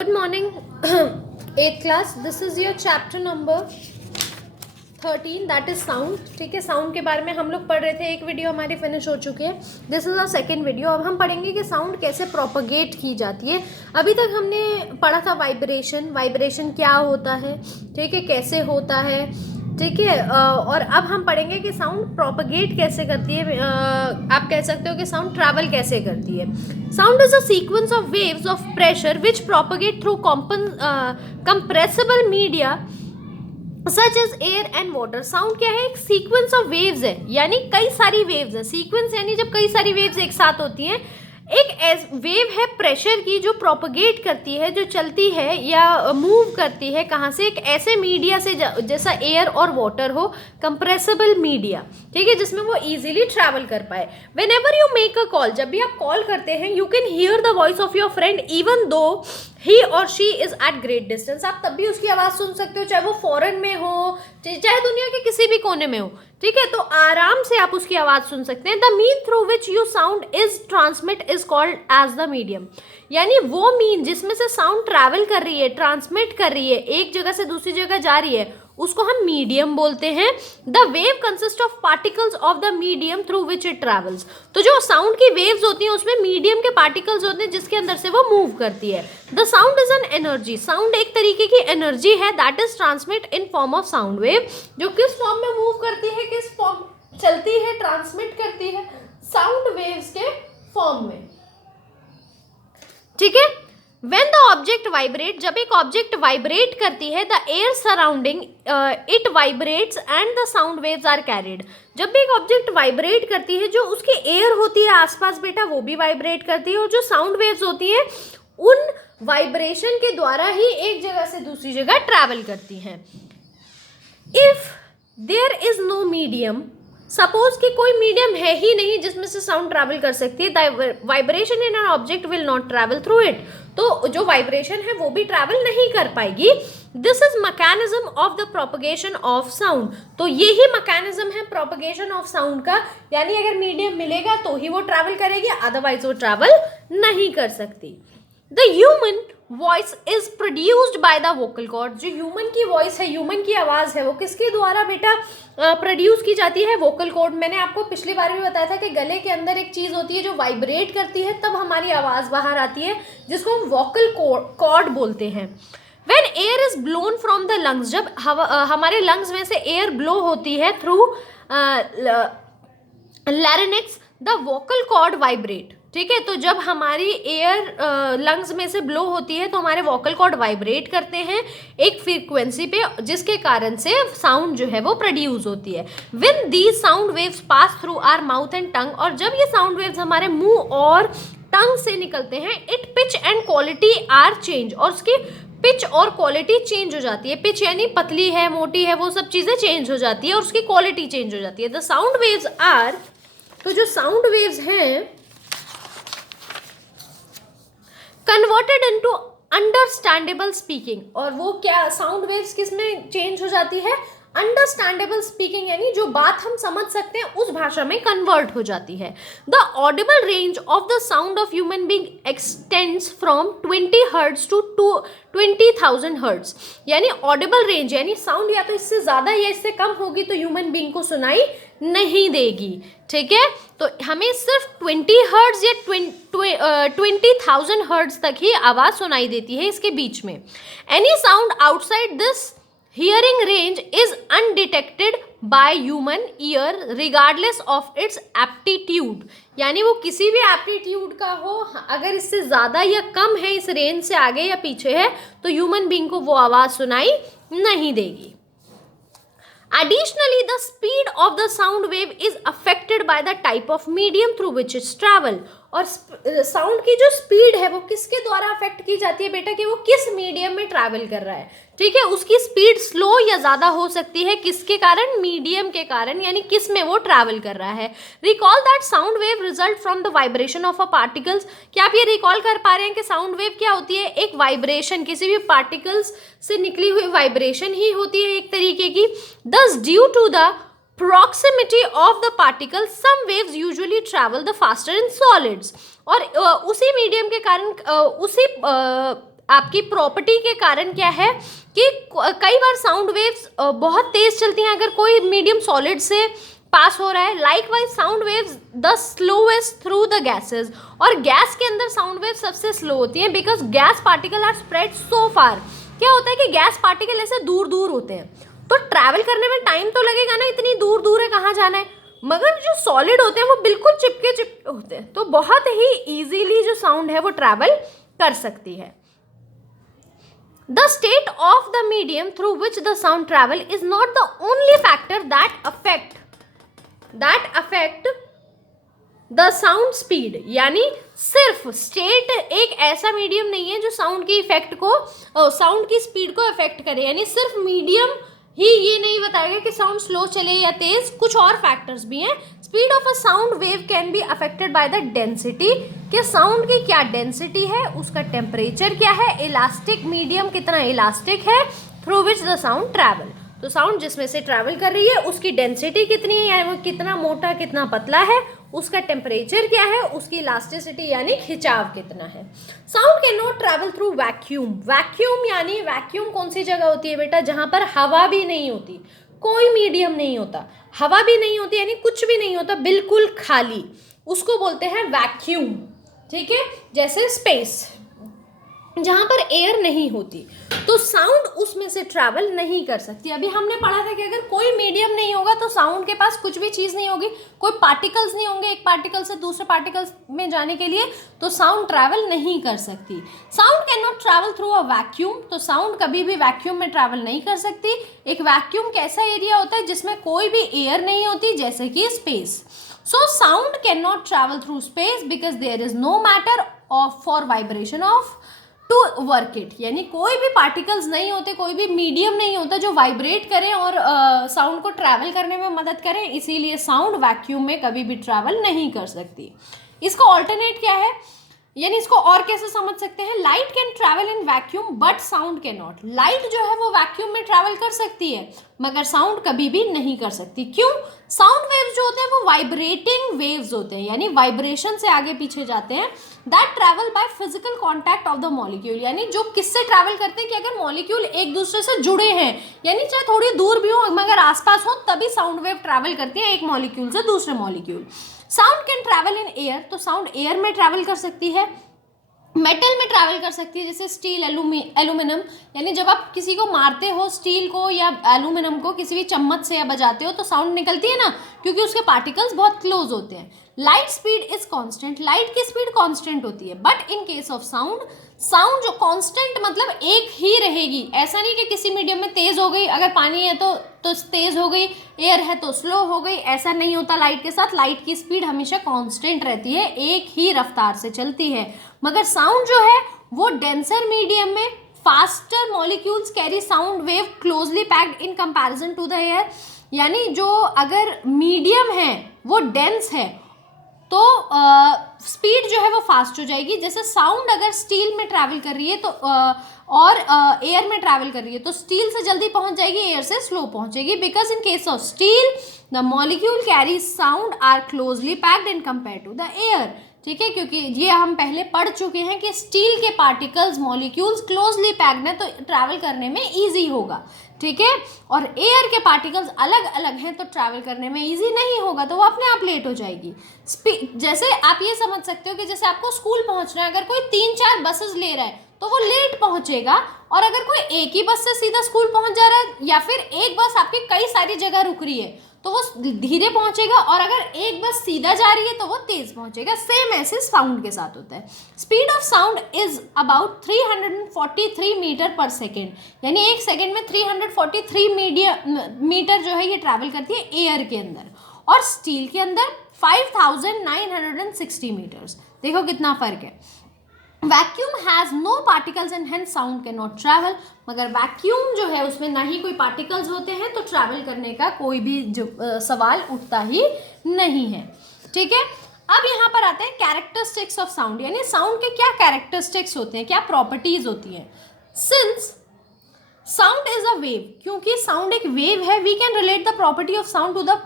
Good morning, 8th class. This is your chapter number 13, that is sound. ठीक है, sound के बारे में हम लोग पढ़ रहे थे. एक वीडियो हमारी फिनिश हो चुकी है. This is a second video. अब हम पढ़ेंगे कि साउंड कैसे प्रोपगेट की जाती है. अभी तक हमने पढ़ा था वाइब्रेशन क्या होता है, ठीक है, कैसे होता है, ठीक है. और अब हम पढ़ेंगे कि साउंड प्रोपगेट कैसे करती है. आप कह सकते हो कि साउंड ट्रैवल कैसे करती है. Sound is a sequence of waves of pressure which propagate through compressible media such as air and water. Sound क्या है? एक सीक्वेंस ऑफ वेव्स है, यानी कई सारी वेव्स है. सीक्वेंस यानी जब कई सारी वेव्स एक साथ होती हैं. एक वेव है प्रेशर की जो प्रोपगेट करती है, जो चलती है या मूव करती है. कहाँ से? एक ऐसे मीडिया से जैसा एयर और वाटर हो, कंप्रेसिबल मीडिया, ठीक है, जिसमें वो इजीली ट्रैवल कर पाए. Whenever you make a call, जब भी आप कॉल करते हैं, you can hear the voice of your friend even though he or she is at great distance. आप तब भी उसकी आवाज़ सुन सकते हो, चाहे वो फॉरेन में हो, चाहे दुनिया के किसी भी कोने में हो, ठीक है. तो आराम से आप उसकी आवाज़ सुन सकते हैं. The mean through which you sound is transmit is called as the medium. यानी वो मीन जिसमें से साउंड ट्रैवल कर रही है, ट्रांसमिट कर रही है, एक जगह से दूसरी जगह जा रही है, उसको हम मीडियम बोलते हैं. The wave consist of particles of the medium through which it travels. तो जो साउंड की वेव्स होती हैं उसमें मीडियम के पार्टिकल्स होते हैं जिसके अंदर से वो मूव करती है. The sound is an energy. Sound एक तरीके की एनर्जी है that is transmit in form of sound wave. जो किस फॉर्म में मूव करती है, किस फॉर्म चलती है, ट्रांसमिट करती है, साउंड वेव्स के फॉर्म में, ठीक है. When the object vibrate, जब एक ऑब्जेक्ट वाइब्रेट करती है, the air surrounding it vibrates and the sound waves are carried. जब भी एक ऑब्जेक्ट वाइब्रेट करती है, जो उसकी एयर होती है आसपास बेटा वो भी वाइब्रेट करती है, और जो साउंड वेव्स होती है उन वाइब्रेशन के द्वारा ही एक जगह से दूसरी जगह ट्रैवल करती हैं. If there is no medium, suppose कि कोई मीडियम है ही नहीं जिसमें से साउंड ट्रैवल कर सकती है, the vibration in an object will not travel through it. तो जो वाइब्रेशन है वो भी ट्रैवल नहीं कर पाएगी. This is mechanism of the propagation of sound. तो यही मैकेनिज्म है प्रोपगेशन ऑफ साउंड का. यानी अगर मीडियम मिलेगा तो ही वो ट्रैवल करेगी, अदरवाइज वो ट्रैवल नहीं कर सकती. The human voice is produced by the vocal cord. जो ह्यूमन की वॉइस है, ह्यूमन की आवाज़ है, वो किसके द्वारा बेटा प्रोड्यूस की जाती है? Vocal cord. मैंने आपको पिछली बार भी बताया था कि गले के अंदर एक चीज़ होती है जो वाइब्रेट करती है, तब हमारी आवाज़ बाहर आती है, जिसको हम वोकल कॉर्ड बोलते हैं. When air is blown from the lungs, जब हमारे लंग्स में से एयर ब्लो होती है through larynx, the vocal cord vibrate, ठीक है. तो जब हमारी एयर लंग्स में से ब्लो होती है तो हमारे वोकल कॉर्ड वाइब्रेट करते हैं एक फ्रीक्वेंसी पे, जिसके कारण से साउंड जो है वो प्रोड्यूस होती है. When these sound waves pass through our mouth and tongue, और जब ये साउंड वेव्स हमारे मुंह और टंग से निकलते हैं, it pitch and quality are change, और उसकी पिच और क्वालिटी चेंज हो जाती है. पिच यानी पतली है, मोटी है, वो सब चीज़ें चेंज हो जाती है और उसकी क्वालिटी चेंज हो जाती है. द साउंड वेव्स आर, तो जो साउंड वेव्स हैं कन्वर्टेड इनटू अंडरस्टैंडेबल स्पीकिंग. और वो क्या साउंड वेव्स किस में चेंज हो जाती है? अंडरस्टैंडेबल स्पीकिंग, यानी जो बात हम समझ सकते हैं उस भाषा में कन्वर्ट हो जाती है. The audible range of the sound of human being extends from 20 hertz to 20,000 hertz. यानी ऑडिबल रेंज यानी साउंड या तो इससे ज़्यादा या इससे कम होगी तो ह्यूमन बीइंग को सुनाई नहीं देगी, ठीक है. तो हमें सिर्फ 20 हर्ट्ज या 20,000 हर्ट्ज तक ही आवाज़ सुनाई देती है इसके बीच में. Any sound outside this hearing range is undetected by human ear regardless of its aptitude. यानी वो किसी भी एप्टीट्यूड का हो, अगर इससे ज़्यादा या कम है, इस रेंज से आगे या पीछे है, तो ह्यूमन बीइंग को वो आवाज़ सुनाई नहीं देगी. Additionally, the speed of the sound wave is affected by the type of medium through which it travel. और साउंड की जो स्पीड है वो किसके द्वारा अफेक्ट की जाती है बेटा, कि वो किस मीडियम में ट्रैवल कर रहा है, ठीक है. उसकी स्पीड स्लो या ज़्यादा हो सकती है, किसके कारण? मीडियम के कारण, यानी किस में वो ट्रैवल कर रहा है. Recall that sound wave result from the vibration of a particles. क्या आप ये रिकॉल कर पा रहे हैं कि साउंड वेव क्या होती है? एक वाइब्रेशन, किसी भी पार्टिकल्स से निकली हुई वाइब्रेशन ही होती है एक तरीके की. Thus due to the proximity of the particles, some waves usually travel the faster in solids. और उसी मीडियम के कारण उसी आपकी प्रॉपर्टी के कारण क्या है कि कई बार साउंड वेव्स बहुत तेज चलती हैं अगर कोई मीडियम सॉलिड से पास हो रहा है. Likewise sound waves the slowest through the gases, और गैस के अंदर साउंड वेव सबसे स्लो होती हैं because gas particle are spread so far. क्या होता है कि गैस पार्टिकल ऐसे दूर दूर होते हैं तो ट्रैवल करने में टाइम तो लगेगा ना, इतनी दूर दूर है, कहाँ जाना है. मगर जो सॉलिड होते हैं वो बिल्कुल चिपके होते हैं तो बहुत ही इजीली जो साउंड है वो ट्रैवल कर सकती है. The state of the medium through which the sound travel is not the only factor that affect the sound speed. यानी सिर्फ स्टेट एक ऐसा मीडियम नहीं है जो साउंड की इफेक्ट को साउंड की स्पीड को इफेक्ट करे. यानी सिर्फ मीडियम ही ये नहीं बताएगा कि साउंड स्लो चले या तेज, कुछ और फैक्टर्स भी हैं. Speed of a sound wave can be affected by the density, कि साउंड की क्या डेंसिटी है, उसका टेम्परेचर क्या है, इलास्टिक मीडियम कितना इलास्टिक है, through which the sound travel. तो साउंड जिसमें से ट्रैवल कर रही है उसकी डेंसिटी कितनी है, यानी वो कितना मोटा कितना पतला है, उसका टेम्परेचर क्या है, उसकी इलास्टिसिटी यानी खिंचाव कितना है. Sound can not travel through vacuum. Vacuum यानी वैक्यूम कौन सी जगह होती है बेटा, जहां पर हवा भी नहीं होती, कोई मीडियम नहीं होता, हवा भी नहीं होती, यानी कुछ भी नहीं होता, बिल्कुल खाली, उसको बोलते हैं वैक्यूम. ठीक है, जैसे स्पेस जहां पर एयर नहीं होती तो साउंड उसमें से ट्रैवल नहीं कर सकती. अभी हमने पढ़ा था कि अगर कोई मीडियम नहीं होगा तो साउंड के पास कुछ भी चीज़ नहीं होगी, कोई पार्टिकल्स नहीं होंगे एक पार्टिकल से दूसरे पार्टिकल्स में जाने के लिए, तो साउंड ट्रैवल नहीं कर सकती. Sound can not travel through a vacuum, तो साउंड कभी भी वैक्यूम में ट्रैवल नहीं कर सकती. एक वैक्यूम कैसा एरिया होता है जिसमें कोई भी एयर नहीं होती, जैसे कि space. So sound cannot travel through space because there is no matter for vibration of to work it. यानी कोई भी पार्टिकल्स नहीं होते, कोई भी मीडियम नहीं होता जो वाइब्रेट करें और साउंड को ट्रैवल करने में मदद करें, इसीलिए साउंड वैक्यूम में कभी भी ट्रैवल नहीं कर सकती. इसका ऑल्टरनेट क्या है, यानी इसको और कैसे समझ सकते हैं. Light can travel in vacuum but sound can not. Light जो है वो वैक्यूम में ट्रैवल कर सकती है मगर साउंड कभी भी नहीं कर सकती. क्यों? साउंड वेव्स जो होते हैं वो वाइब्रेटिंग वेव्स होते हैं, यानी वाइब्रेशन से आगे पीछे जाते हैं. That travel by physical contact of the molecule, यानी जो किससे ट्रैवल करते हैं कि अगर मॉलिक्यूल एक दूसरे से जुड़े हैं, यानी चाहे थोड़ी दूर भी हो मगर आसपास हो, तभी साउंड वेव ट्रैवल करती है एक मॉलिक्यूल से दूसरे molecule. Sound can travel in air, तो साउंड एयर में ट्रैवल कर सकती है, मेटल में ट्रैवल कर सकती है, जैसे स्टील, एल्यूमिनियम. यानी जब आप किसी को मारते हो स्टील को या एल्यूमिनियम को किसी भी चम्मच से या बजाते हो तो साउंड निकलती है ना, क्योंकि उसके पार्टिकल्स बहुत क्लोज होते हैं. Light speed is constant, light की स्पीड कांस्टेंट होती है, but in case of sound, sound जो कांस्टेंट मतलब एक ही रहेगी. ऐसा नहीं कि किसी मीडियम में तेज हो गई, अगर पानी है तो तेज हो गई, एयर है तो स्लो हो गई, ऐसा नहीं होता लाइट के साथ. लाइट की स्पीड हमेशा कांस्टेंट रहती है, एक ही रफ्तार से चलती है. मगर साउंड जो है वो डेंसर मीडियम में faster molecules carry sound wave closely packed in comparison to the air. यानी जो अगर मीडियम है वो डेंस है तो स्पीड जो है वो फास्ट हो जाएगी. जैसे साउंड अगर स्टील में ट्रैवल कर रही है तो और एयर में ट्रैवल कर रही है तो स्टील से जल्दी पहुंच जाएगी, एयर से स्लो पहुंचेगी. Because in case of steel the molecule carry sound are closely packed in compare to the air. ठीक है, क्योंकि ये हम पहले पढ़ चुके हैं कि स्टील के पार्टिकल्स मॉलिक्यूल्स क्लोजली पैक्ड हैं तो ट्रैवल करने में ईजी होगा. ठीक है, और एयर के पार्टिकल्स अलग अलग हैं तो ट्रैवल करने में इजी नहीं होगा, तो वो अपने आप लेट हो जाएगी. जैसे आप ये समझ सकते हो कि जैसे आपको स्कूल पहुंचना है, अगर कोई 3-4 बसेस ले रहा है तो वो लेट पहुंचेगा, और अगर कोई एक ही बस से सीधा स्कूल पहुंच जा रहा है या फिर एक बस आपकी कई सारी जगह रुक रही है तो वो धीरे पहुंचेगा, और अगर एक बस सीधा जा रही है तो वो तेज पहुंचेगा. सेम ऐसे साउंड के साथ होता है. Speed of sound is about 343 metre per second, यानी एक सेकेंड में 343 मीटर जो है ये ट्रैवल करती है एयर के अंदर, और स्टील के अंदर 5960 मीटर्स. देखो कितना फर्क है. Vacuum has no particles and hence sound can not travel. मगर वैक्यूम जो है उसमें ना ही कोई पार्टिकल्स होते हैं तो ट्रैवल करने का कोई भी सवाल उठता ही नहीं है. ठीक है, अब यहाँ पर आते हैं कैरेक्टरिस्टिक्स ऑफ साउंड, यानी साउंड के क्या कैरेक्टरिस्टिक्स होते हैं, क्या प्रॉपर्टीज होती हैं. Since sound is a wave, क्योंकि साउंड एक वेव है, we can relate the property of sound to the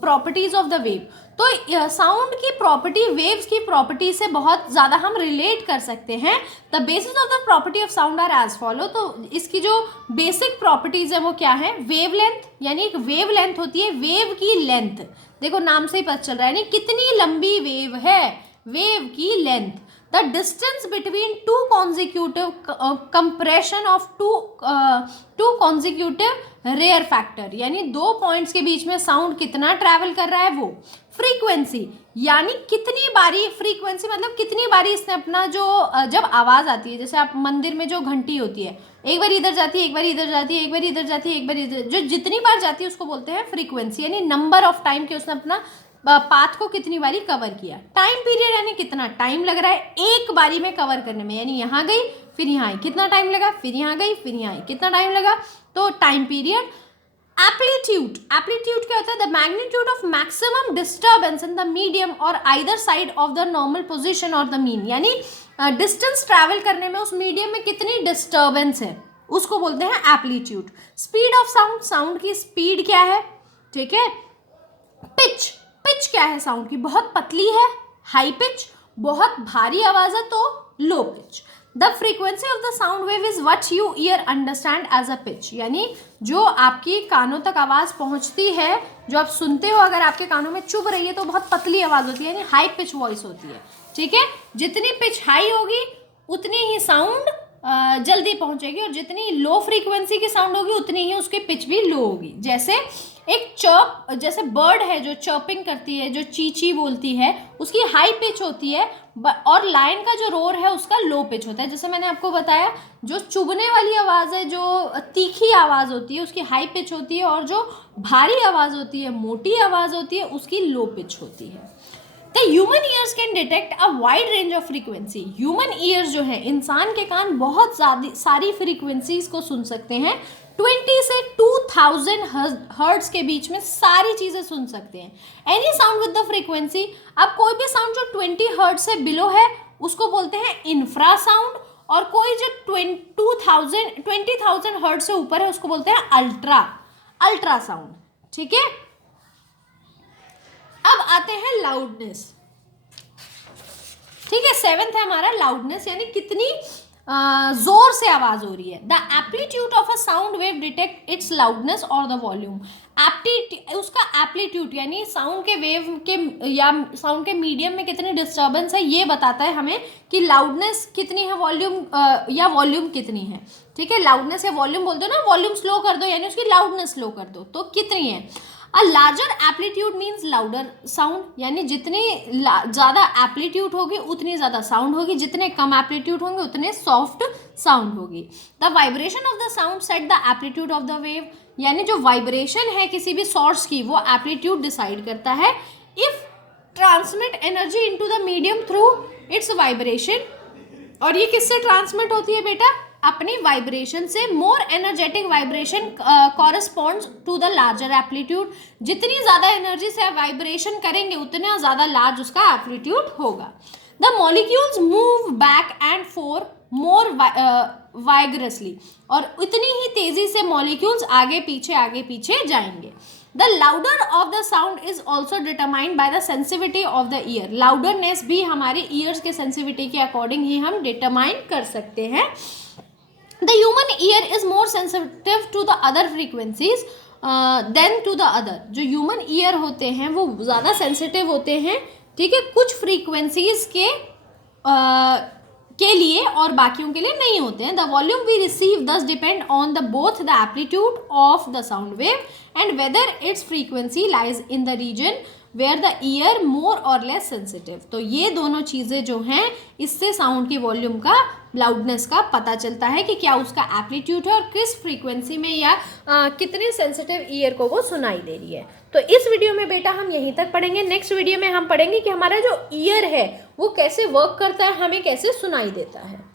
properties of the wave. तो साउंड की प्रॉपर्टी वेव्स की प्रॉपर्टी से बहुत ज़्यादा हम रिलेट कर सकते हैं। The basis of the property of sound are as follow. तो इसकी जो बेसिक प्रॉपर्टीज है वो क्या है? वेव लेंथ, यानी एक वेव लेंथ होती है, वेव की लेंथ, देखो नाम से ही पता चल रहा है, यानी कितनी लंबी वेव है, वेव की length. The distance between two consecutive compression of two consecutive rarefaction, यानी दो पॉइंट्स के बीच में साउंड कितना ट्रैवल कर रहा है वो। फ्रीक्वेंसी, यानी कितनी बारी, फ्रीक्वेंसी मतलब कितनी बारी इसने अपना जो जब आवाज़ आती है, जैसे आप मंदिर में जो घंटी होती है, एक बार इधर जाती है, एक बार इधर जाती है, एक बार इधर जाती है, एक बार इधर, जो जितनी बार जाती है उसको बोलते हैं फ्रीक्वेंसी, यानी नंबर ऑफ टाइम के उसने अपना पाथ को कितनी बारी कवर किया। टाइम पीरियड, यानी कितना टाइम लग रहा है एक बारी में कवर करने में, यानी यहाँ गई फिर यहाँ आई, कितना टाइम लगा, फिर यहाँ गई फिर यहाँ आई, कितना टाइम लगा, तो टाइम पीरियड। एप्लीट्यूड, एप्लीट्यूड क्या होता है? The magnitude of maximum disturbance in the medium और either side of the normal position और द मीन, यानी डिस्टेंस ट्रैवल करने में उस मीडियम में कितनी डिस्टर्बेंस है उसको बोलते हैं aptitude. Speed of sound, sound की स्पीड क्या है, ठीक है। पिच, पिच क्या है साउंड की? बहुत पतली है, हाई पिच, बहुत भारी आवाज है तो low pitch. The frequency of the sound wave is what you hear understand as a pitch, यानी जो आपकी कानों तक आवाज पहुंचती है, जो आप सुनते हो, अगर आपके कानों में चुभ रही है तो बहुत पतली आवाज होती है, यानी हाई पिच वॉइस होती है, ठीक है। जितनी पिच हाई होगी उतनी ही साउंड जल्दी पहुंचेगी, और जितनी लो फ्रीक्वेंसी की साउंड होगी उतनी ही उसकी पिच भी लो होगी। जैसे एक चर्प, जैसे बर्ड है जो चर्पिंग करती है, जो चीची बोलती है, उसकी हाई पिच होती है, और लायन का जो रोर है उसका लो पिच होता है। जैसे मैंने आपको बताया, जो चुभने वाली आवाज़ है, जो तीखी आवाज़ होती है, उसकी हाई पिच होती है, और जो भारी आवाज़ होती है, मोटी आवाज़ होती है, उसकी लो पिच होती है। The human ears can detect a wide range of frequency. Human ears जो है, इंसान के कान बहुत सारी फ्रीक्वेंसीज को सुन सकते हैं। 20 से 2000 हर्ट्ज के बीच में सारी चीज़ें सुन सकते हैं। Any sound with the frequency, अब कोई भी साउंड जो 20 हर्ट्ज से बिलो है उसको बोलते हैं इंफ्रा साउंड, और कोई जो 20,000 हर्ट्ज से ऊपर है उसको बोलते हैं अल्ट्रा साउंड, ठीक है। अब आते हैं लाउडनेस, ठीक है। 7th है हमारा लाउडनेस, यानी कितनी जोर से आवाज हो रही है। The aptitude of a sound wave detect it's loudness और द वॉल्यूम। उसका एप्लीट्यूड यानी साउंड के वेव के या साउंड के मीडियम में कितनी डिस्टर्बेंस है ये बताता है हमें कि लाउडनेस कितनी है, वॉल्यूम या वॉल्यूम कितनी है, ठीक है। लाउडनेस या वॉल्यूम बोल दो ना, वॉल्यूम स्लो कर दो यानी उसकी लाउडनेस स्लो कर दो, तो कितनी है। A larger aptitude means louder sound, यानी जितनी ज़्यादा एप्लीट्यूड होगी उतनी ज़्यादा साउंड होगी, जितने कम एप्लीट्यूड होंगे उतने सॉफ्ट साउंड होगी। The vibration of the sound set the aptitude of the wave, यानी जो वाइब्रेशन है किसी भी सोर्स की वो एप्लीट्यूड डिसाइड करता है। If transmit energy into the medium through it's vibration, और ये किससे ट्रांसमिट होती है बेटा? अपनी वाइब्रेशन से। More energetic vibration corresponds to the larger amplitude, जितनी ज़्यादा एनर्जी से वाइब्रेशन करेंगे उतना ज़्यादा लार्ज उसका एप्लीट्यूड होगा। The molecules move back and forth more vigorously, और उतनी ही तेज़ी से मॉलिक्यूल्स आगे पीछे जाएंगे। The louder of the sound is also determined by the sensitivity of the ear. Loudness भी हमारे ईयर्स के सेंसिटिविटी के अकॉर्डिंग ही हम डिटरमाइन कर सकते हैं। The human ear is more sensitive to the other frequencies than to the other. जो human ear होते हैं वो ज़्यादा sensitive होते हैं, ठीक है, कुछ frequencies के लिए और बाकियों के लिए नहीं होते हैं। The volume we receive thus depend on both the amplitude of the sound wave and whether its frequency lies in the region where the ear more or less sensitive. तो ये दोनों चीज़ें जो हैं इससे साउंड की वॉल्यूम का, loudness का पता चलता है कि क्या उसका एप्लीट्यूड है और किस फ्रीक्वेंसी में या कितने सेंसिटिव ईयर को वो सुनाई दे रही है। तो इस वीडियो में बेटा हम यहीं तक पढ़ेंगे। नेक्स्ट वीडियो में हम पढ़ेंगे कि हमारा जो ईयर है वो कैसे वर्क करता है, हमें कैसे सुनाई देता है।